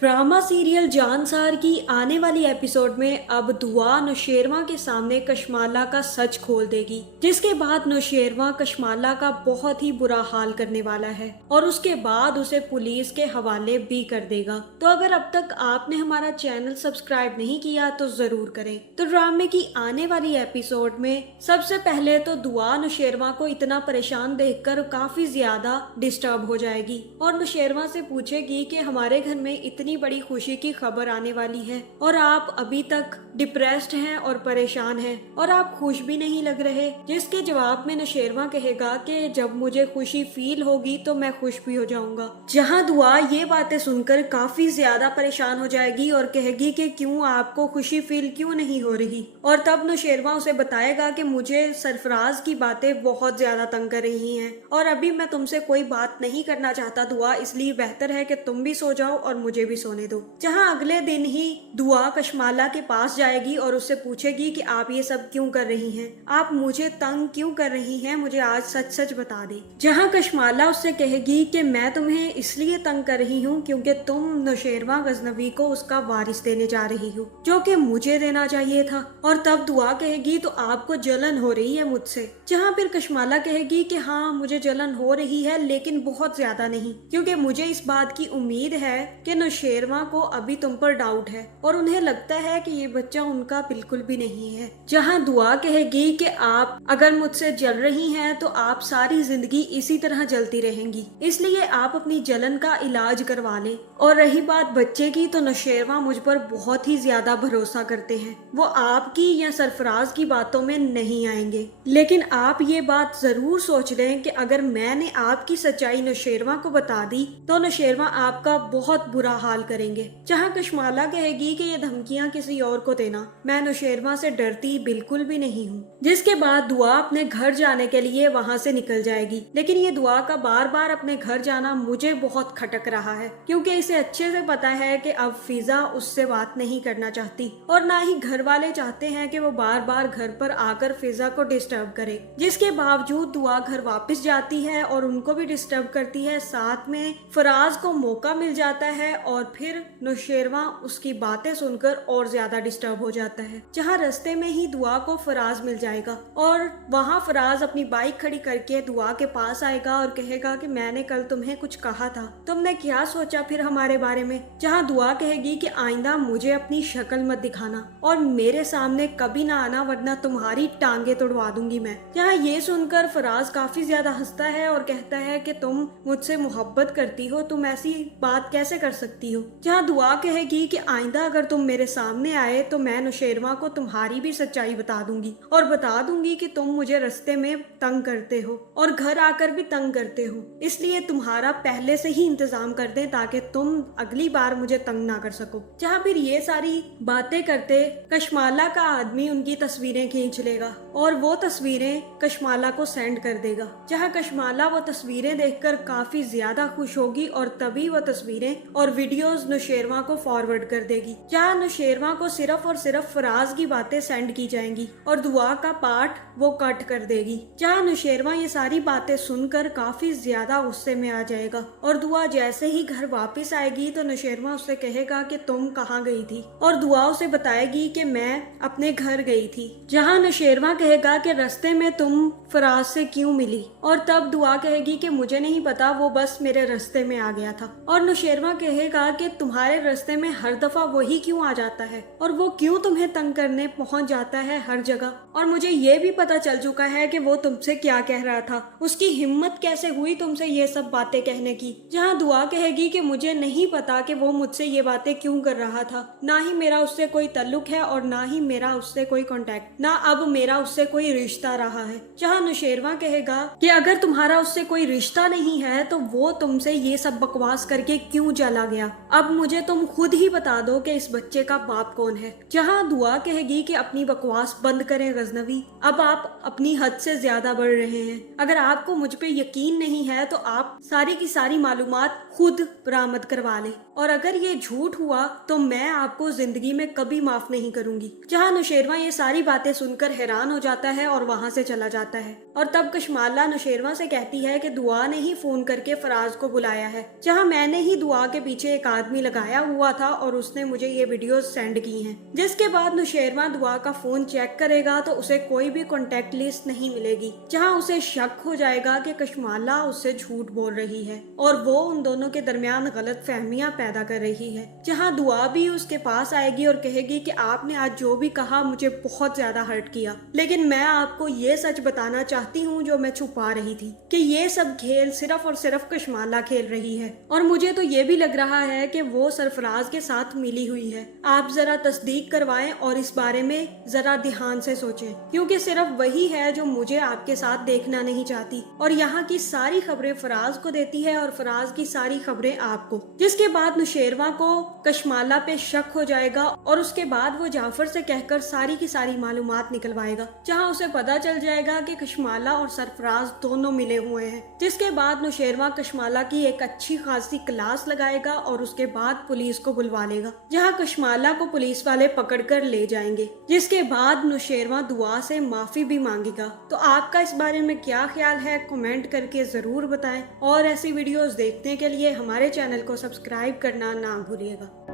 Drama serial Jansar की आने वाली एपिसोड में अब दुआ नौशेरवा के सामने कशमाला का सच खोल देगी, जिसके बाद नौशेरवा कशमाला का बहुत ही बुरा हाल करने वाला है और उसके बाद उसे पुलिस के हवाले भी कर देगा। तो अगर अब तक आपने हमारा चैनल सब्सक्राइब नहीं किया तो जरूर करें। तो ड्रामे की आने वाली एपिसोड में सबसे पहले तो दुआ नौशेरवा को इतना परेशान देखकर काफी ज्यादा डिस्टर्ब हो जाएगी और नौशेरवा से पूछेगी कि हमारे घर में इतनी बड़ी खुशी की खबर आने वाली है और आप अभी तक डिप्रेस्ड हैं और परेशान हैं और आप खुश भी नहीं लग रहे। जिसके जवाब में नौशेरवा कहेगा कि जब मुझे खुशी फील होगी तो मैं खुश भी हो जाऊंगा। जहां दुआ ये बातें सुनकर काफी ज्यादा परेशान हो जाएगी और कहेगी कि क्यों आपको खुशी फील क्यों नहीं हो रही। और तब नौशेरवा उसे बताएगा कि मुझे सरफराज की बातें बहुत ज्यादा तंग कर रही हैं और अभी मैं तुमसे कोई बात नहीं करना चाहता दुआ, इसलिए बेहतर है कि तुम भी सो जाओ और मुझे भी सोने दो। जहां अगले दिन ही दुआ कशमाला के पास जाएगी और उससे पूछेगी कि आप ये सब क्यों कर रही हैं, आप मुझे तंग क्यों कर रही हैं, मुझे आज सच सच बता दे। जहां कशमाला उससे कहेगी कि मैं तुम्हें इसलिए तंग कर रही हूँ क्योंकि तुम नौशेरवा गजनवी को उसका वारिस देने जा रही हो जो कि मुझे देना चाहिए था। और तब दुआ कहेगी तो आपको जलन हो रही है मुझसे। जहाँ फिर कशमाला कहेगी कि हाँ मुझे जलन हो रही है लेकिन बहुत ज्यादा नहीं, क्योंकि मुझे इस बात की उम्मीद है कि नौशेरवा को अभी तुम पर डाउट है और उन्हें लगता है कि ये बच्चा उनका बिल्कुल भी नहीं है। जहाँ दुआ कहेगी कि आप अगर मुझसे जल रही हैं तो आप सारी जिंदगी इसी तरह जलती रहेंगी, इसलिए आप अपनी जलन का इलाज करवा लें। और रही बात बच्चे की, तो नौशेरवा मुझ पर बहुत ही ज्यादा भरोसा करते हैं, वो आपकी या सरफराज की बातों में नहीं आएंगे। लेकिन आप ये बात जरूर सोच लें कि अगर मैंने आपकी सच्चाई नौशेरवा को बता दी तो नौशेरवा आपका बहुत बुरा हाल करेंगे। जहाँ कशमाला कहेगी कि ये धमकियां किसी और को देना, मैं नौशेरवा से डरती बिल्कुल भी नहीं हूँ। जिसके बाद दुआ अपने घर जाने के लिए वहाँ से निकल जाएगी। लेकिन ये दुआ का बार बार अपने घर जाना मुझे बहुत खटक रहा है, क्योंकि इसे अच्छे से पता है कि अब फिजा उससे बात नहीं करना चाहती और ना ही घर वाले चाहते हैं कि वो बार बार घर पर आकर फिजा को डिस्टर्ब करे। जिसके बावजूद दुआ घर वापस जाती है और उनको भी डिस्टर्ब करती है। साथ में फराज को मौका मिल जाता है और फिर नौशेरवा उसकी बातें सुनकर और ज्यादा डिस्टर्ब हो जाता है। जहाँ रास्ते में ही दुआ को फराज मिल जाएगा और वहाँ फराज अपनी बाइक खड़ी करके दुआ के पास आएगा और कहेगा कि मैंने कल तुम्हें कुछ कहा था, तुमने क्या सोचा फिर हमारे बारे में। जहाँ दुआ कहेगी कि आइंदा मुझे अपनी शक्ल मत दिखाना और मेरे सामने कभी ना आना वरना तुम्हारी टांगे तोड़वा दूंगी मैं। जहाँ ये सुनकर फराज काफी ज्यादा हंसता है और कहता है कि तुम मुझसे मोहब्बत करती हो, तुम ऐसी बात कैसे कर सकती हो। जहाँ दुआ कहेगी कि आइंदा अगर तुम मेरे सामने आए तो मैं नौशेरवा को तुम्हारी भी सच्चाई बता दूंगी और बता दूंगी कि तुम मुझे रास्ते में तंग करते हो और घर आकर भी तंग करते हो, इसलिए तुम्हारा पहले से ही इंतजाम कर दें ताकि तुम अगली बार मुझे तंग ना कर सको। जहाँ फिर ये सारी बातें करते कशमाला का आदमी उनकी तस्वीरें खींच लेगा और वो तस्वीरें कशमाला को सेंड कर देगा। जहाँ कशमाला वो तस्वीरें देखकर काफी ज्यादा खुश होगी और तभी वो तस्वीरें और वीडियोस नौशेरवा को फॉरवर्ड कर देगी। जहाँ नौशेरवा को सिर्फ और सिर्फ फराज की बातें सेंड की जाएंगी और दुआ का पार्ट वो कट कर देगी। जहाँ नौशेरवा ये सारी बातें सुनकर काफी ज्यादा गुस्से में आ जाएगा और दुआ जैसे ही घर वापस आएगी तो नौशेरवा उससे कहेगा कि तुम कहाँ गई थी और दुआ उसे बताएगी कि मैं अपने घर गई थी। जहाँ नौशेरवा कहेगा कि रास्ते में तुम फराज से क्यों मिली और तब दुआ कहेगी कि मुझे नहीं पता, वो बस मेरे रास्ते में आ गया था। और नौशेरवा कहेगा कि तुम्हारे रास्ते में हर दफा वही क्यों आ जाता है और वो क्यों तुम्हें तंग करने पहुंच जाता है हर जगह, और मुझे ये भी पता चल चुका है कि वो तुमसे क्या कह रहा था, उसकी हिम्मत कैसे हुई तुमसे ये सब बातें कहने की। जहाँ दुआ कहेगी कि मुझे नहीं पता कि वो मुझसे ये बातें क्यों कर रहा था, ना ही मेरा उससे कोई ताल्लुक है और ना ही मेरा उससे कोई कॉन्टेक्ट, ना अब मेरा उससे कोई रिश्ता रहा है। जहाँ नौशेरवा कहेगा कि अगर तुम्हारा उससे कोई रिश्ता नहीं है तो वो तुमसे ये सब बकवास करके क्यों चला गया, अब मुझे तुम खुद ही बता दो कि इस बच्चे का बाप कौन है। जहाँ दुआ कहेगी कि अपनी बकवास बंद करें गजनवी, अब आप अपनी हद से ज्यादा बढ़ रहे हैं, अगर आपको मुझ पे यकीन नहीं है तो आप सारी की सारी मालूमात खुद बरामद करवा लें। और अगर ये झूठ हुआ तो मैं आपको जिंदगी में कभी माफ नहीं करूंगी। जहाँ नौशेरवा ये सारी बातें सुनकर हैरान हो जाता है और वहाँ से चला जाता है। और तब कशमाला नौशेरवा से कहती है कि दुआ ने ही फोन करके फराज को बुलाया है, जहाँ मैंने ही दुआ के पीछे एक आदमी लगाया हुआ था और उसने मुझे ये वीडियो सेंड की हैं। जिसके बाद नौशेरवा दुआ का फोन चेक करेगा तो उसे कोई भी कॉन्टेक्ट लिस्ट नहीं मिलेगी, जहाँ उसे शक हो जाएगा कि कशमाला उससे झूठ बोल रही है और वो उन दोनों के दरमियान गलत फहमियां पैदा कर रही है। जहाँ दुआ भी उसके पास आएगी और कहेगी कि आपने आज जो भी कहा मुझे बहुत ज्यादा हर्ट किया, लेकिन मैं आपको ये सच बताना चाहती हूँ जो मैं छुपा रही थी, कि ये सब खेल सिर्फ और सिर्फ कशमाला खेल रही है और मुझे तो ये भी लग रहा है कि वो सरफराज के साथ मिली हुई है। आप जरा तस्दीक करवाएं और इस बारे में जरा ध्यान से सोचें, क्योंकि सिर्फ वही है जो मुझे आपके साथ देखना नहीं चाहती और यहाँ की सारी खबरें फराज को देती है और फराज की सारी खबरें आपको। जिसके बाद नौशेरवा को कशमाला पे शक हो जाएगा और उसके बाद वो जाफर से कहकर सारी की सारी मालूमात निकलवाएगा, जहाँ उसे पता चल जाएगा कि कशमाला और सरफराज दोनों मिले हुए हैं। जिसके बाद नौशेरवा कशमाला की एक अच्छी खासी क्लास लगाएगा और उसके बाद पुलिस को बुलवा लेगा, जहाँ कशमाला को पुलिस वाले पकड़ कर ले जाएंगे। जिसके बाद नौशेरवा दुआ से माफी भी मांगेगा। तो आपका इस बारे में क्या ख्याल है, कमेंट करके जरूर बताएं और ऐसी वीडियोस देखने के लिए हमारे चैनल को सब्सक्राइब करना ना भूलिएगा।